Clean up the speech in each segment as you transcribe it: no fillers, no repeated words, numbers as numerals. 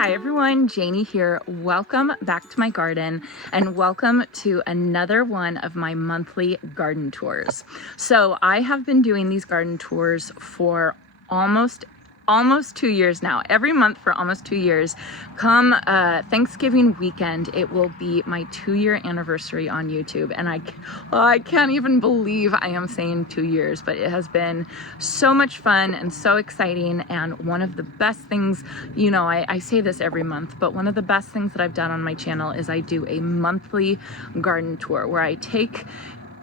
Hi everyone, Janie here. Welcome back to my garden and welcome to another one of my monthly garden tours. So I have been doing these garden tours for almost 2 years now. Every month for almost 2 years. Come Thanksgiving weekend, it will be my 2-year anniversary on YouTube. And I can't even believe I am saying 2 years, but it has been so much fun and so exciting. And one of the best things, you know, I say this every month, but one of the best things that I've done on my channel is I do a monthly garden tour where I take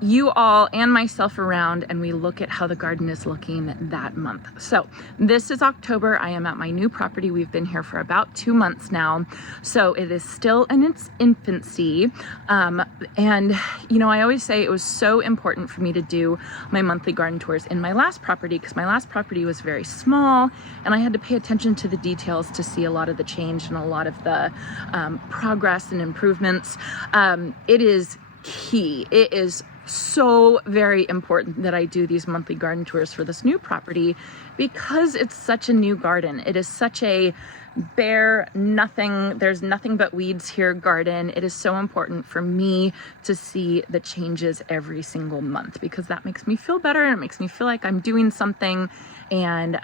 you all and myself around and we look at how the garden is looking that month. So this is October. I am at my new property. We've been here for about 2 months now. So it is still in its infancy. And you know, I always say it was so important for me to do my monthly garden tours in my last property because my last property was very small and I had to pay attention to the details to see a lot of the change and a lot of the progress and improvements. It is key. It is so very important that I do these monthly garden tours for this new property because it's such a new garden. It is such a bare, there's nothing but weeds here garden. It is so important for me to see the changes every single month because that makes me feel better and it makes me feel like I'm doing something and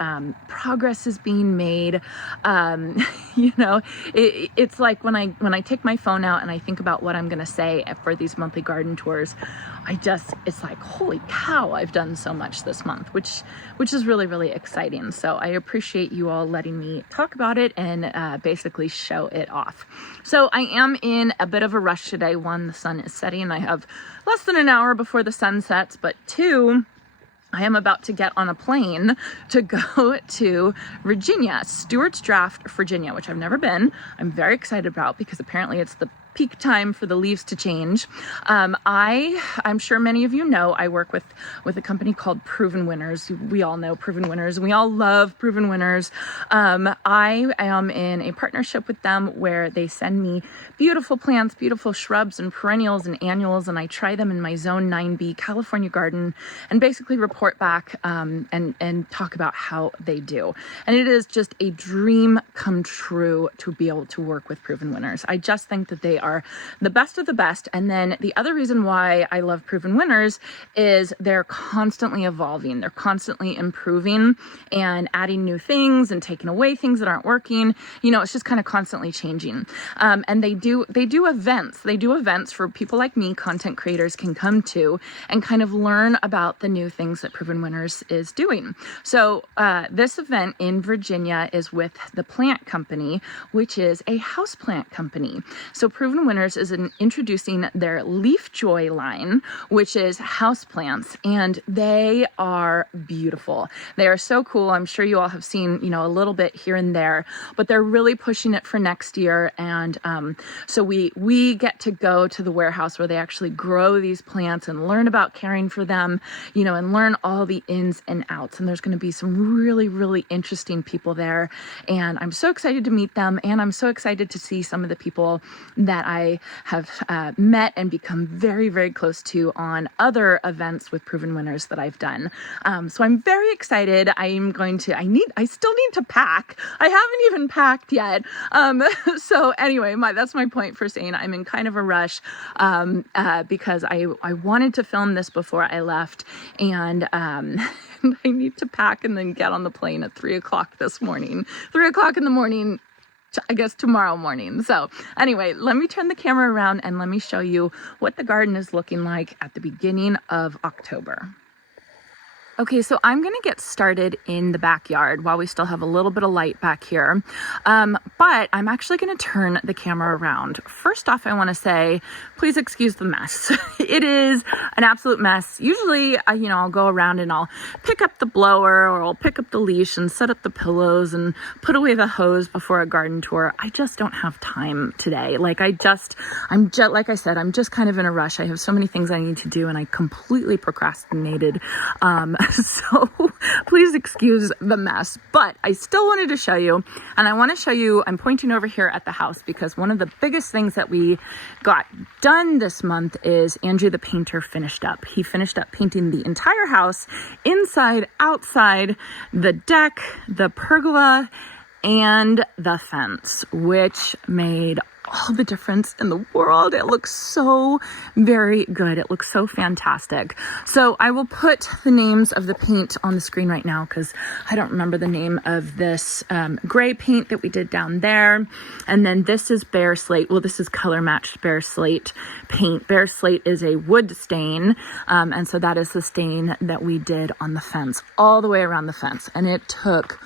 progress is being made. You know, it's like when I take my phone out and I think about what I'm gonna say for these monthly garden tours, it's like, holy cow, I've done so much this month, which is really, really exciting. So I appreciate you all letting me talk about it and basically show it off. So I am in a bit of a rush today. 1, the sun is setting. I have less than an hour before the sun sets, but 2, I am about to get on a plane to go to Virginia, Stewart's Draft, Virginia, which I've never been. I'm very excited about because apparently it's the peak time for the leaves to change. I'm sure many of you know I work with a company called Proven Winners. We all know Proven Winners. We all love Proven Winners. I am in a partnership with them where they send me beautiful plants, beautiful shrubs and perennials and annuals, and I try them in my Zone 9B California garden and basically report back and talk about how they do. And it is just a dream come true to be able to work with Proven Winners. I just think that they are the best of the best. And then the other reason why I love Proven Winners is they're constantly evolving. They're constantly improving and adding new things and taking away things that aren't working. You know, it's just kind of constantly changing. And they do events. They do events for people like me, content creators can come to and kind of learn about the new things that Proven Winners is doing. So this event in Virginia is with the Plant Company, which is a houseplant company. So Proven Winners is introducing their Leaf Joy line, which is houseplants, and they are beautiful. They are so cool. I'm sure you all have seen, you know, a little bit here and there, but they're really pushing it for next year. And so we get to go to the warehouse where they actually grow these plants and learn about caring for them, you know, and learn all the ins and outs. And there's going to be some really, really interesting people there. And I'm so excited to meet them. And I'm so excited to see some of the people that I have met and become very, very close to on other events with Proven Winners that I've done. So I'm very excited. I still need to pack. I haven't even packed yet. So anyway, that's my point for saying I'm in kind of a rush because I wanted to film this before I left and I need to pack and then get on the plane at 3 o'clock this morning. 3 o'clock in the morning, I guess tomorrow morning. So anyway, let me turn the camera around and let me show you what the garden is looking like at the beginning of October. Okay, so I'm going to get started in the backyard while we still have a little bit of light back here. But I'm actually going to turn the camera around. First off, I want to say, please excuse the mess. It is an absolute mess. Usually, you know, I'll go around and I'll pick up the blower or I'll pick up the leash and set up the pillows and put away the hose before a garden tour. I just don't have time today. Like I said, I'm just kind of in a rush. I have so many things I need to do and I completely procrastinated. So please excuse the mess, but I still wanted to show you, and I want to show you, I'm pointing over here at the house because one of the biggest things that we got done this month is Andrew the painter finished up. He finished up painting the entire house, inside, outside, the deck, the pergola, and the fence, which made all the difference in the world. It looks so very good. It looks so fantastic. So I will put the names of the paint on the screen right now because I don't remember the name of this gray paint that we did down there. And then this is Bare Slate. Well, this is color matched Bare Slate paint. Bare Slate is a wood stain. And so that is the stain that we did on the fence, all the way around the fence. And it took,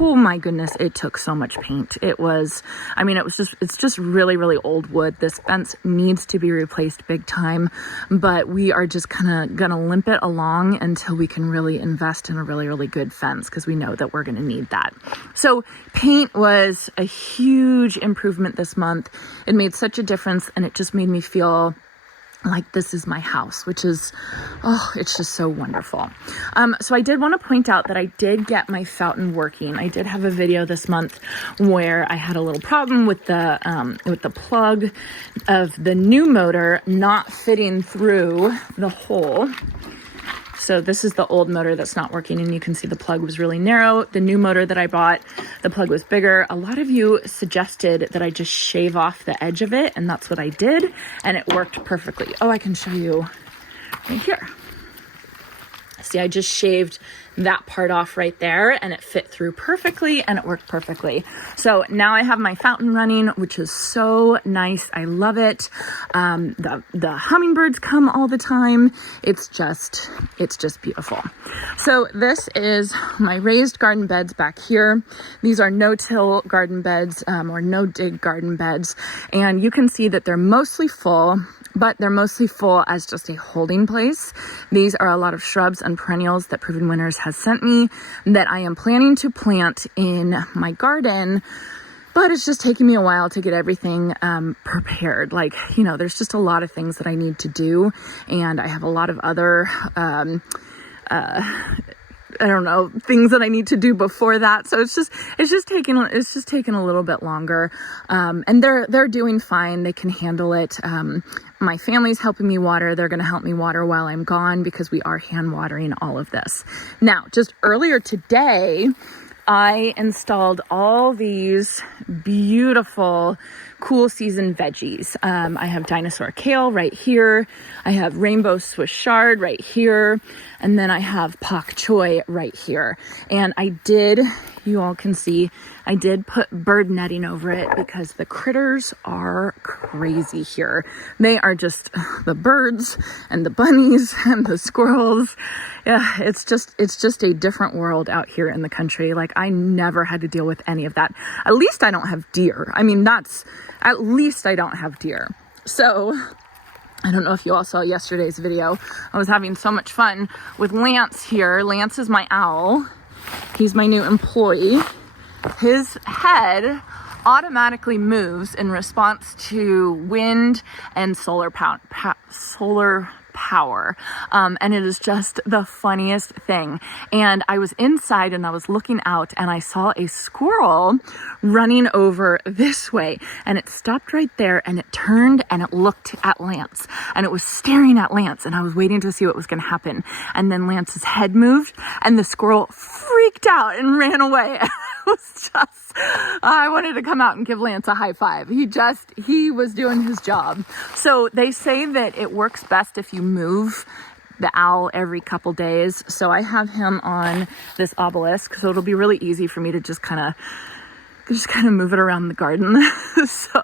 oh my goodness, it took so much paint. It's just really, really old wood. This fence needs to be replaced big time, but we are just kind of gonna limp it along until we can really invest in a really, really good fence because we know that we're gonna need that. So paint was a huge improvement this month. It made such a difference, and it just made me feel like this is my house, which is, oh, it's just so wonderful. So I did want to point out that I did get my fountain working. I did have a video this month where I had a little problem with the plug of the new motor not fitting through the hole. So this is the old motor that's not working, and you can see the plug was really narrow. The new motor that I bought, the plug was bigger. A lot of you suggested that I just shave off the edge of it, and that's what I did, and it worked perfectly. Oh, I can show you right here. See, I just shaved that part off right there, and it fit through perfectly, and it worked perfectly. So now I have my fountain running, which is so nice. I love it. The hummingbirds come all the time. It's just beautiful. So this is my raised garden beds back here. These are no-till garden beds, or no-dig garden beds, and you can see that they're mostly full, but they're mostly full as just a holding place. These are a lot of shrubs and perennials that Proven Winners has sent me that I am planning to plant in my garden, but it's just taking me a while to get everything prepared. Like, you know, there's just a lot of things that I need to do, and I have a lot of other things that I need to do before that. So it's just taking a little bit longer. And they're doing fine. They can handle it. My family's helping me water. They're going to help me water while I'm gone because we are hand watering all of this. Now, just earlier today, I installed all these beautiful cool season veggies. I have dinosaur kale right here. I have rainbow Swiss chard right here. And then I have pak choi right here. And you all can see, I did put bird netting over it because the critters are crazy here. They are just the birds and the bunnies and the squirrels. Yeah, it's just a different world out here in the country. Like, I never had to deal with any of that. At least I don't have deer. At least I don't have deer. So I don't know if you all saw yesterday's video. I was having so much fun with Lance here. Lance is my owl. He's my new employee. His head automatically moves in response to wind and solar power. And it is just the funniest thing. And I was inside and I was looking out and I saw a squirrel running over this way, and it stopped right there and it turned and it looked at Lance, and it was staring at Lance, and I was waiting to see what was going to happen. And then Lance's head moved and the squirrel freaked out and ran away. I wanted to come out and give Lance a high five. He was doing his job. So they say that it works best if you move the owl every couple days. So I have him on this obelisk, so it'll be really easy for me to just kind of move it around the garden. So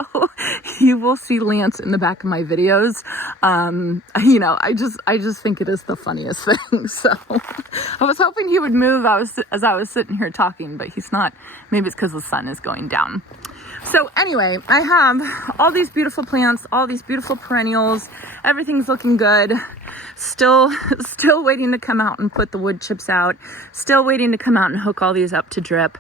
you will see Lance in the back of my videos. I just think it is the funniest thing. So I was hoping he would move as I was sitting here talking, but he's not. Maybe it's because the sun is going down. So anyway, I have all these beautiful plants, all these beautiful perennials. Everything's looking good. Still waiting to come out and put the wood chips out. Still waiting to come out and hook all these up to drip.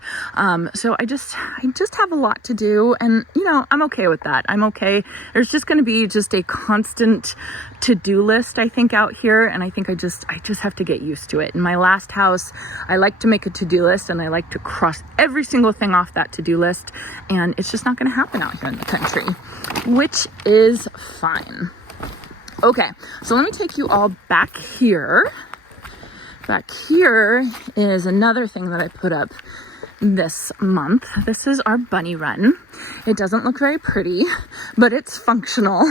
So I just have a lot to do, and I'm okay with that. I'm okay. There's just going to be just a constant to-do list, I think, out here, and I think I just have to get used to it. In my last house, I like to make a to-do list, and I like to cross every single thing off that to-do list, and it's just not going to happen out here in the country, which is fine. Okay, so let me take you all back here. Back here is another thing that I put up this month. This is our bunny run. It doesn't look very pretty, but it's functional.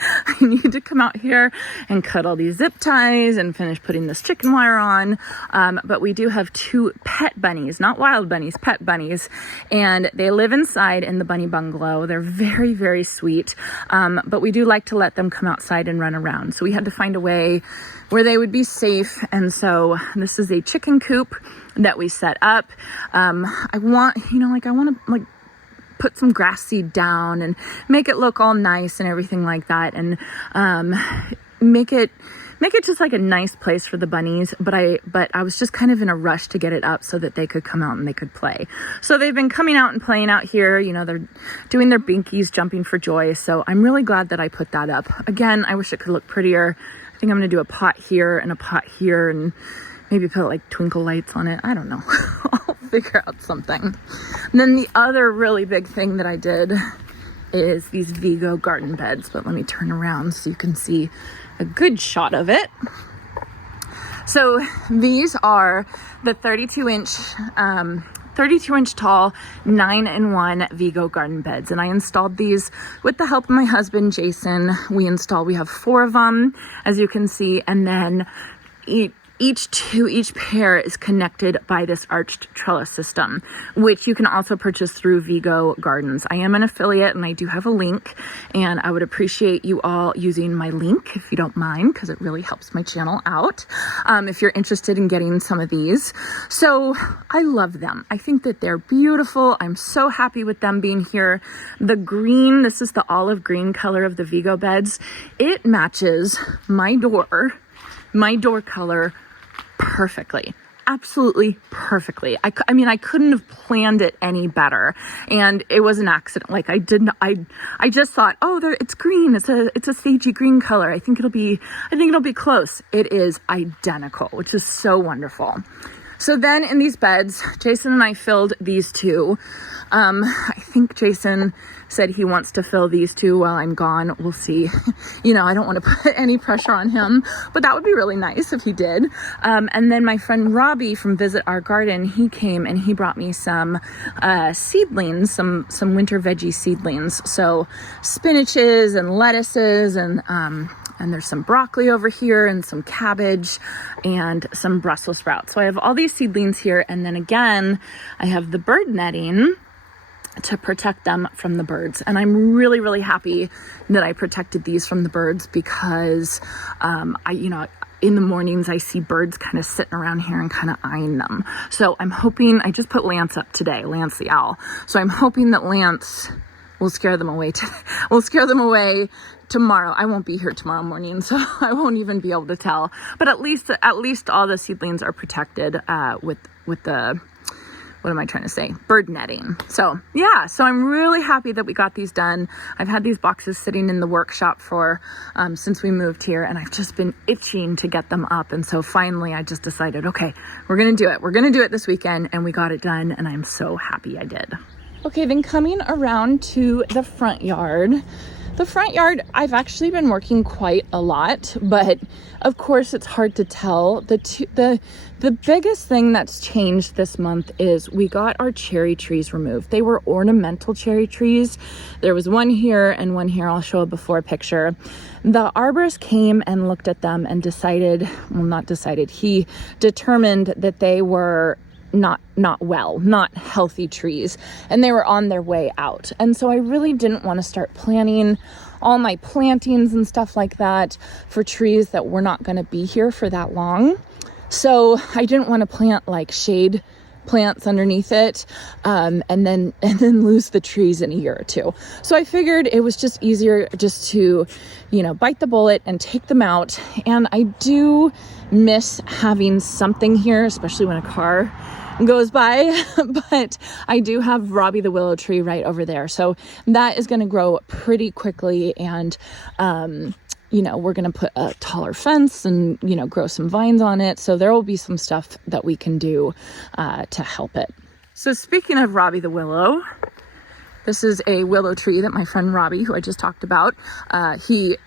I need to come out here and cut all these zip ties and finish putting this chicken wire on. But we do have 2 pet bunnies, not wild bunnies, pet bunnies. And they live inside in the bunny bungalow. They're very, very sweet. But we do like to let them come outside and run around. So we had to find a way where they would be safe. And so this is a chicken coop that we set up. I want to put some grass seed down and make it look all nice and everything like that, and make it just like a nice place for the bunnies. But I was just kind of in a rush to get it up so that they could come out and they could play. So they've been coming out and playing out here. They're doing their binkies, jumping for joy. So I'm really glad that I put that up. Again, I wish it could look prettier. I think I'm going to do a pot here and a pot here and maybe put like twinkle lights on it. I don't know. I'll figure out something. And then the other really big thing that I did is these Vego garden beds. But let me turn around so you can see a good shot of it. So these are the 32-inch tall 9-in-1 Vego garden beds, and I installed these with the help of my husband Jason. We have 4 of them, as you can see, and then each pair is connected by this arched trellis system, which you can also purchase through Vego Gardens. I am an affiliate and I do have a link, and I would appreciate you all using my link if you don't mind, because it really helps my channel out if you're interested in getting some of these. So I love them. I think that they're beautiful. I'm so happy with them being here. The green, this is the olive green color of the Vego beds. It matches my door color perfectly, absolutely perfectly. I mean, I couldn't have planned it any better, and it was an accident. Like I just thought, oh, it's green. It's a sagey green color. I think it'll be close. It is identical, which is so wonderful. So then in these beds, Jason and I filled these 2. I think Jason said he wants to fill these 2 while I'm gone. We'll see. I don't want to put any pressure on him, but that would be really nice if he did. And then my friend Robbie from Visit Our Garden, he came and he brought me some seedlings, some winter veggie seedlings. So spinaches and lettuces and there's some broccoli over here and some cabbage and some Brussels sprouts. So I have all these seedlings here. And then again, I have the bird netting to protect them from the birds. And I'm really, really happy that I protected these from the birds, because in the mornings I see birds kind of sitting around here and kind of eyeing them. So I'm hoping, I just put Lance up today, Lance the owl. So I'm hoping that Lance will scare them away tomorrow. I won't be here tomorrow morning, so I won't even be able to tell. But at least all the seedlings are protected with the, what am I trying to say? Bird netting. So yeah, so I'm really happy that we got these done. I've had these boxes sitting in the workshop for since we moved here, and I've just been itching to get them up. And so finally I just decided, okay, we're gonna do it. We're gonna do it this weekend, and we got it done, and I'm so happy I did. Okay, then coming around to the front yard. The front yard, I've actually been working quite a lot, but of course it's hard to tell. The biggest thing that's changed this month is we got our cherry trees removed. They were ornamental cherry trees. There was one here and one here. I'll show a before picture. The arborist came and looked at them and he determined that they were not healthy trees, and they were on their way out. And so I really didn't want to start planning all my plantings and stuff like that for trees that were not going to be here for that long. So I didn't want to plant like shade plants underneath it and then lose the trees in a year or 2. So I figured it was just easier just to, bite the bullet and take them out. And I do miss having something here, especially when a car goes by, but I do have Robbie the willow tree right over there. So that is going to grow pretty quickly, and we're going to put a taller fence and, grow some vines on it. So there will be some stuff that we can do to help it. So speaking of Robbie the willow, this is a willow tree that my friend Robbie, who I just talked about, he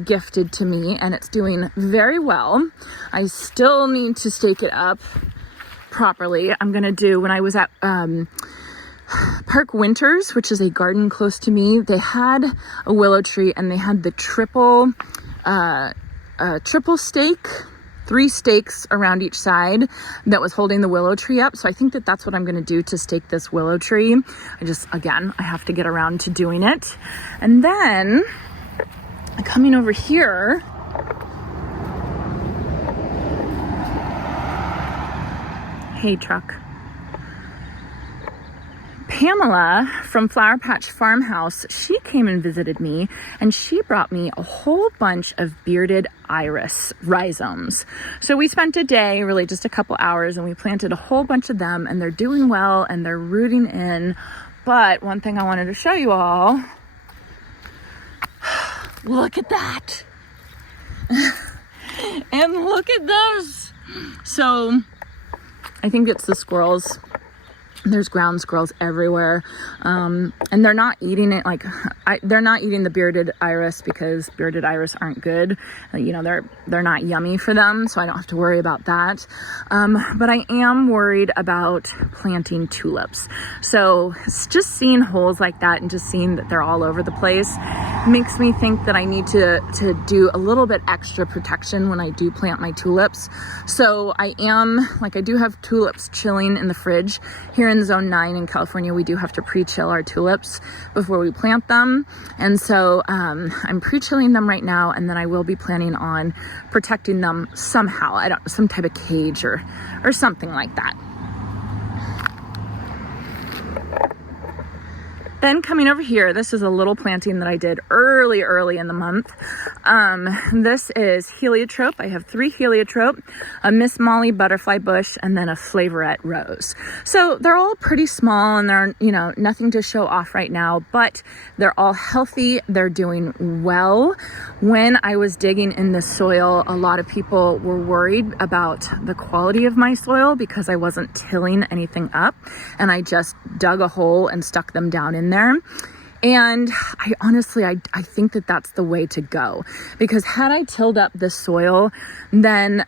gifted to me, and it's doing very well. I still need to stake it up. properly, I'm gonna do, when I was at Park Winters, which is a garden close to me, they had a willow tree and they had the triple stake, 3 stakes around each side that was holding the willow tree up. So I think that that's what I'm going to do to stake this willow tree. I have to get around to doing it. And then coming over here, hey truck. Pamela from Flower Patch Farmhouse, she came and visited me and she brought me a whole bunch of bearded iris rhizomes. So we spent a day, really just a couple hours, and we planted a whole bunch of them, and they're doing well and they're rooting in. But one thing I wanted to show you all, look at that. And look at this. So I think it's the squirrels. There's ground squirrels everywhere, and they're not eating it. They're not eating the bearded iris because bearded iris aren't good. You know, they're not yummy for them, so I don't have to worry about that. But I am worried about planting tulips. So just seeing holes like that and just seeing that they're all over the place makes me think that I need to do a little bit extra protection when I do plant my tulips. So I do have tulips chilling in the fridge. Here in Zone 9 in California, we do have to pre-chill our tulips before we plant them. And so I'm pre-chilling them right now, and then I will be planning on protecting them somehow. Some type of cage or something like that. Then coming over here, this is a little planting that I did early in the month. This is heliotrope. I have 3 heliotrope, a Miss Molly butterfly bush, and then a flavorette rose. So they're all pretty small and they're, nothing to show off right now, but they're all healthy. They're doing well. When I was digging in the soil, a lot of people were worried about the quality of my soil because I wasn't tilling anything up, and I just dug a hole and stuck them down in there. And I honestly think that that's the way to go, because had I tilled up the soil, then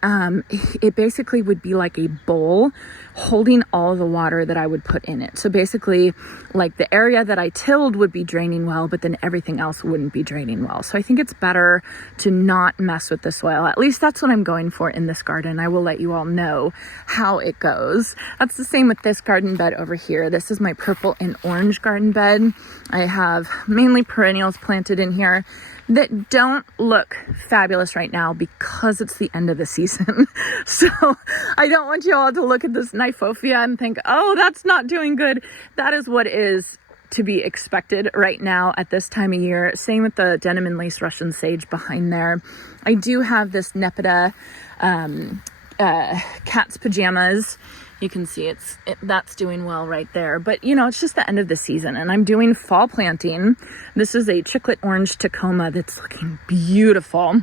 it basically would be like a bowl holding all the water that I would put in it. So basically, like, the area that I tilled would be draining well, but then everything else wouldn't be draining well. So I think it's better to not mess with the soil. At least that's what I'm going for in this garden. I will let you all know how it goes. That's the same with this garden bed over here. This is my purple and orange garden bed. I have mainly perennials planted in here that don't look fabulous right now because it's the end of the season. So I don't want you all to look at this Kniphofia and think, oh, that's not doing good. That is what is to be expected right now at this time of year. Same with the denim and lace Russian sage behind there. I do have this Nepeta cat's pajamas. You can see that's doing well right there. But, it's just the end of the season, and I'm doing fall planting. This is a chiclet orange Tacoma that's looking beautiful.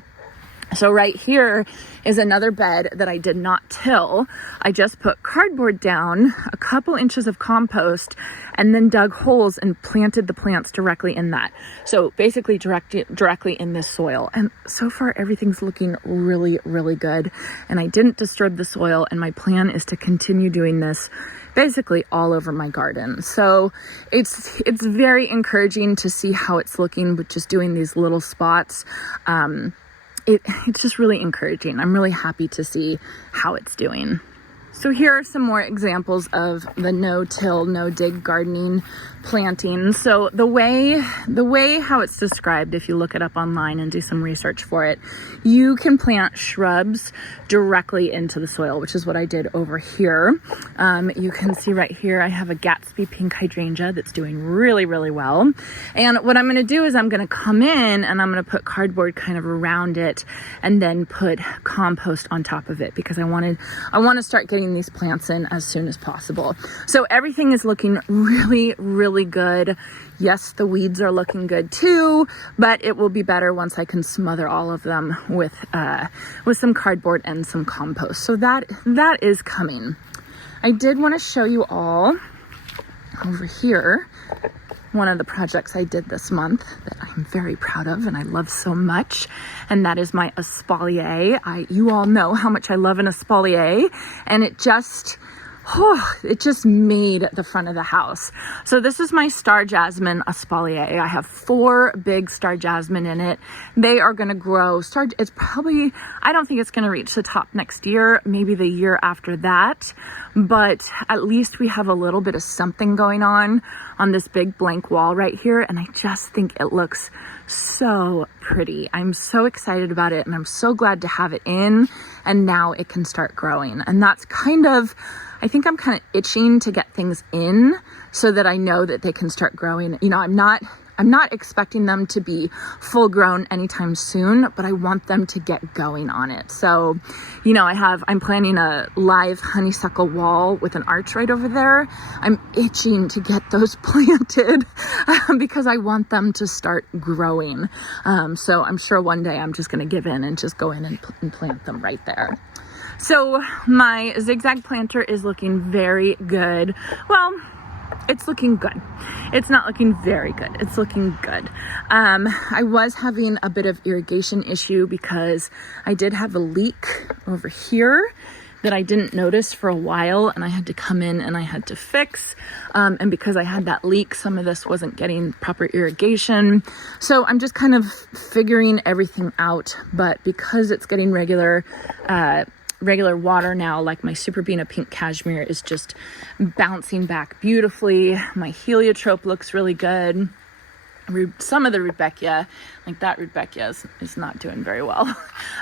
So right here is another bed that I did not till. I just put cardboard down, a couple inches of compost, and then dug holes and planted the plants directly in that. So basically directly in this soil. And so far everything's looking really, really good. And I didn't disturb the soil, and my plan is to continue doing this basically all over my garden. So it's very encouraging to see how it's looking with just doing these little spots. It's just really encouraging. I'm really happy to see how it's doing. So here are some more examples of the no-till, no-dig gardening planting. So the way how it's described, if you look it up online and do some research for it, you can plant shrubs directly into the soil, which is what I did over here. You can see right here, I have a Gatsby pink hydrangea that's doing really, really well. And what I'm going to do is I'm going to come in and I'm going to put cardboard kind of around it and then put compost on top of it, because I want to start getting these plants in as soon as possible. So everything is looking really, really good. Yes, the weeds are looking good too, but it will be better once I can smother all of them with some cardboard and some compost. So that is coming. I did want to show you all over here one of the projects I did this month that I'm very proud of and I love so much, and that is my espalier. You all know how much I love an espalier, and it just it just made the front of the house. So this is my star jasmine espalier. I have 4 big star jasmine in it. They are going to grow. It's probably, I don't think it's going to reach the top next year, maybe the year after that, but at least we have a little bit of something going on this big blank wall right here, and I just think it looks so pretty. I'm so excited about it, and I'm so glad to have it in, and now it can start growing. And that's I think I'm kind of itching to get things in so that I know that they can start growing. You know, I'm not expecting them to be full grown anytime soon, but I want them to get going on it. So, you know, I'm planning a live honeysuckle wall with an arch right over there. I'm itching to get those planted because I want them to start growing. So I'm sure one day I'm just going to give in and just go in and plant them right there. So my zigzag planter is looking very good. Well, it's looking good. It's not looking very good. It's looking good. I was having a bit of irrigation issue because I did have a leak over here that I didn't notice for a while, and I had to come in and I had to fix. And because I had that leak, some of this wasn't getting proper irrigation. So I'm just kind of figuring everything out. But because it's getting regular water now, like my Super Bean of Pink Cashmere is just bouncing back beautifully. My heliotrope looks really good. Some of the rudbeckia, like that rudbeckia is not doing very well.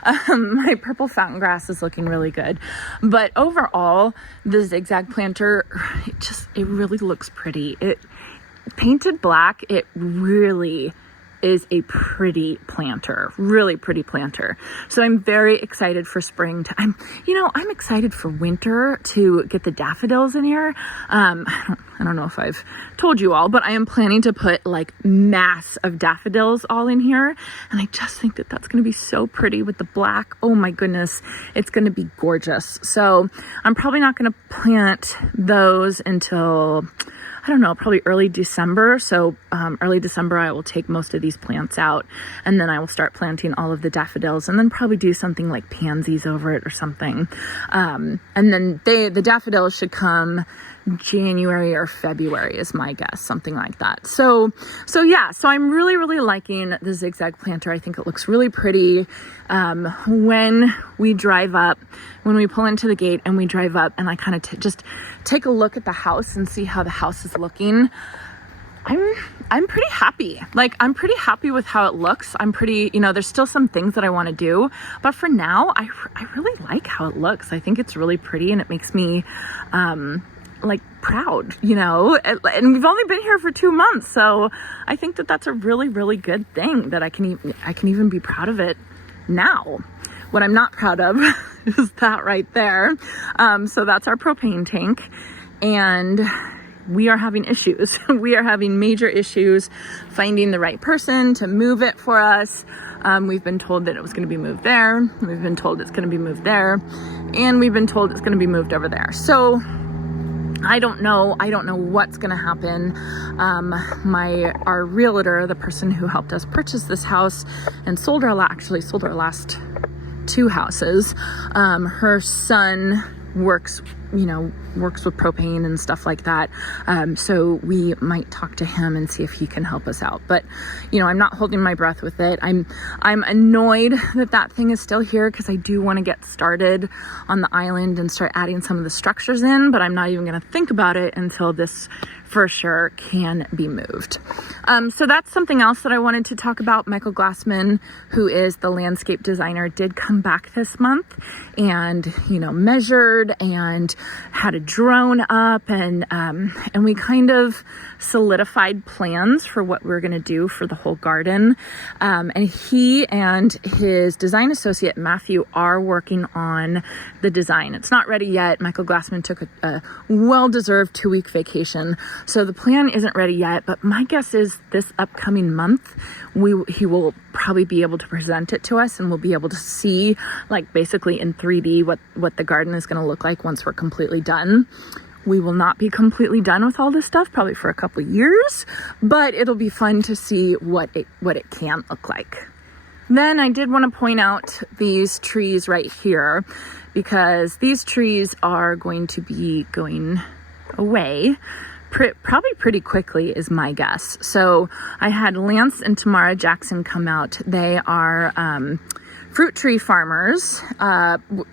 My purple fountain grass is looking really good. But overall, the zigzag planter, it really looks pretty. It painted black, it really is a pretty planter, really pretty planter. So I'm very excited for spring. I'm excited for winter to get the daffodils in here. I don't know if I've told you all, but I am planning to put like mass of daffodils all in here. And I just think that that's going to be so pretty with the black. Oh my goodness, it's going to be gorgeous. So I'm probably not going to plant those until, I don't know, probably early December. So early December, I will take most of these plants out, and then I will start planting all of the daffodils, and then probably do something like pansies over it or something. And then the daffodils should come January or February is my guess, something like that. So yeah, so I'm really, really liking the zigzag planter. I think it looks really pretty. When we pull into the gate and we drive up and I kind of just take a look at the house and see how the house is looking, I'm pretty happy. Like, I'm pretty happy with how it looks. I'm pretty, there's still some things that I want to do, but for now, I really like how it looks. I think it's really pretty, and it makes me, like, proud, and we've only been here for 2 months. So I think that that's a really, really good thing that I can even be proud of it now. What I'm not proud of is that right there. So that's our propane tank, and we are having issues. We are having major issues finding the right person to move it for us. We've been told that it was going to be moved there. We've been told it's going to be moved there, and we've been told it's going to be moved over there. So I don't know what's going to happen. Our realtor, the person who helped us purchase this house and sold our last 2 houses, her son works with propane and stuff like that. So we might talk to him and see if he can help us out. But, I'm not holding my breath with it. I'm annoyed that thing is still here, because I do want to get started on the island and start adding some of the structures in, but I'm not even going to think about it until this for sure can be moved. So that's something else that I wanted to talk about. Michael Glassman, who is the landscape designer, did come back this month and, measured and had a drone up, and we kind of solidified plans for what we're going to do for the whole garden. And he and his design associate, Matthew, are working on the design. It's not ready yet. Michael Glassman took a well-deserved 2-week vacation. So the plan isn't ready yet, but my guess is this upcoming month, he will probably be able to present it to us, and we'll be able to see, like, basically in 3D what the garden is going to look like once we're completely done. We will not be completely done with all this stuff, probably for a couple of years, but it'll be fun to see what it can look like. Then I did want to point out these trees right here, because these trees are going to be going away probably pretty quickly is my guess. So I had Lance and Tamara Jackson come out. They are fruit tree farmers,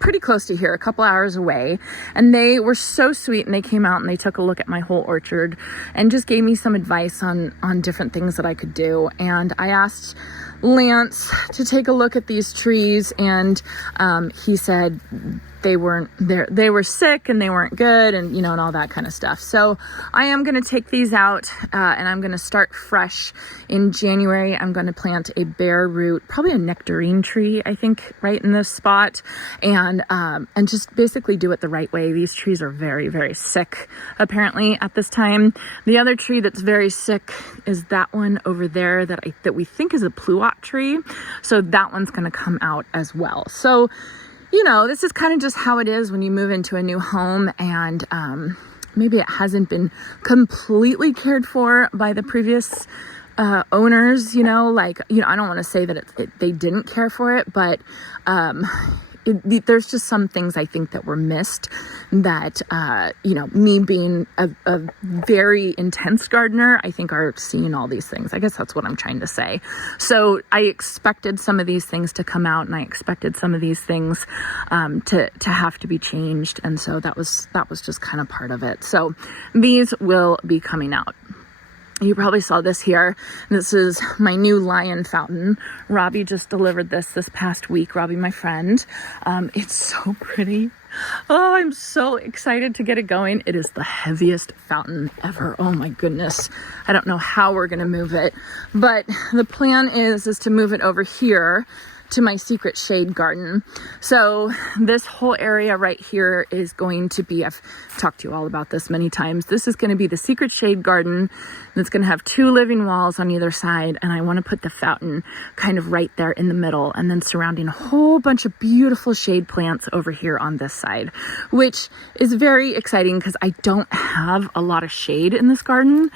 pretty close to here, a couple hours away. And they were so sweet, and they came out and they took a look at my whole orchard and just gave me some advice on different things that I could do. And I asked Lance to take a look at these trees, and he said they weren't there, they were sick and they weren't good, and and all that kind of stuff. So I am going to take these out, and I'm going to start fresh in January. I'm going to plant a bare root, probably a nectarine tree, I think, right in this spot, and just basically do it the right way. These trees are very, very sick apparently at this time. The other tree that's very sick is that one over there that we think is a pluot tree. So that one's going to come out as well. So this is kind of just how it is when you move into a new home, and maybe it hasn't been completely cared for by the previous owners. I don't want to say that they didn't care for it, but there's just some things I think that were missed that, me being a very intense gardener, I think are seeing all these things. I guess that's what I'm trying to say. So I expected some of these things to come out, and I expected some of these things to have to be changed. And so that was just kind of part of it. So these will be coming out. You probably saw this here. This is my new lion fountain. Robbie just delivered this past week. Robbie, my friend. It's so pretty. Oh, I'm so excited to get it going. It is the heaviest fountain ever. Oh my goodness. I don't know how we're going to move it, but the plan is to move it over here to my secret shade garden. So this whole area right here is going to be, I've talked to you all about this many times, this is going to be the secret shade garden. It's going to have 2 living walls on either side, and I want to put the fountain kind of right there in the middle, and then surrounding a whole bunch of beautiful shade plants over here on this side, which is very exciting because I don't have a lot of shade in this garden.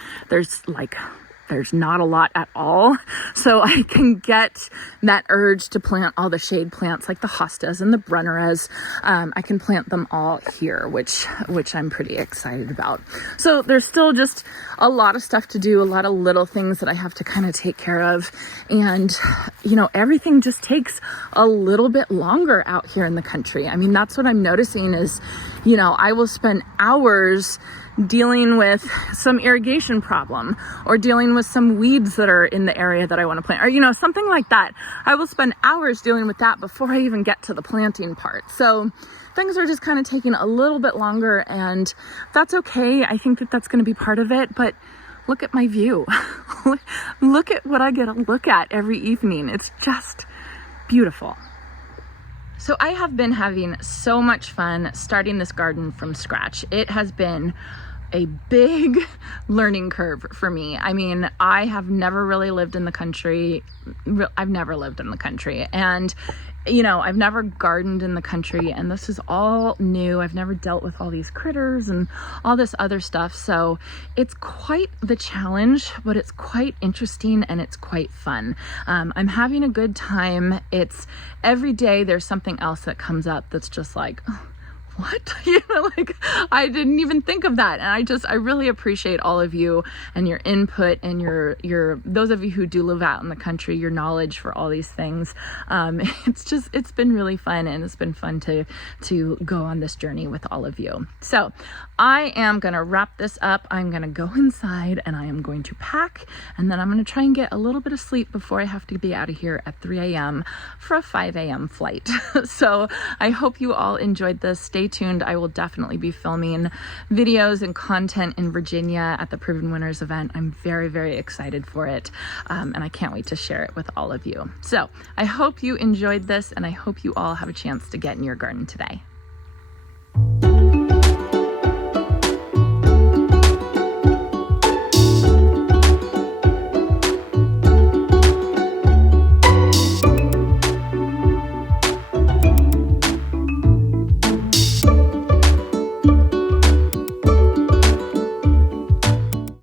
There's not a lot at all. So I can get that urge to plant all the shade plants like the hostas and the brunneras. I can plant them all here, which I'm pretty excited about. So there's still just a lot of stuff to do, a lot of little things that I have to kind of take care of. And, everything just takes a little bit longer out here in the country. I mean, that's what I'm noticing is, I will spend hours dealing with some irrigation problem, or dealing with some weeds that are in the area that I want to plant, or something like that. I will spend hours dealing with that before I even get to the planting part. So things are just kind of taking a little bit longer, and that's okay. I think that that's going to be part of it, but look at my view. Look at what I get to look at every evening. It's just beautiful. So I have been having so much fun starting this garden from scratch. It has been a big learning curve for me. I mean, I have never really lived in the country. I've never lived in the country, and I've never gardened in the country, and this is all new. I've never dealt with all these critters and all this other stuff. So it's quite the challenge, but it's quite interesting and it's quite fun. I'm having a good time. It's every day there's something else that comes up that's just like, what? I didn't even think of that. And I really appreciate all of you and your input and your those of you who do live out in the country, your knowledge for all these things. It's been really fun, and it's been fun to go on this journey with all of you. So I am going to wrap this up. I'm going to go inside and I am going to pack, and then I'm going to try and get a little bit of sleep before I have to be out of here at 3 a.m. for a 5 a.m. flight. So I hope you all enjoyed this. Stay tuned. I will definitely be filming videos and content in Virginia at the Proven Winners event. I'm very, very excited for it, and I can't wait to share it with all of you. So I hope you enjoyed this, and I hope you all have a chance to get in your garden today.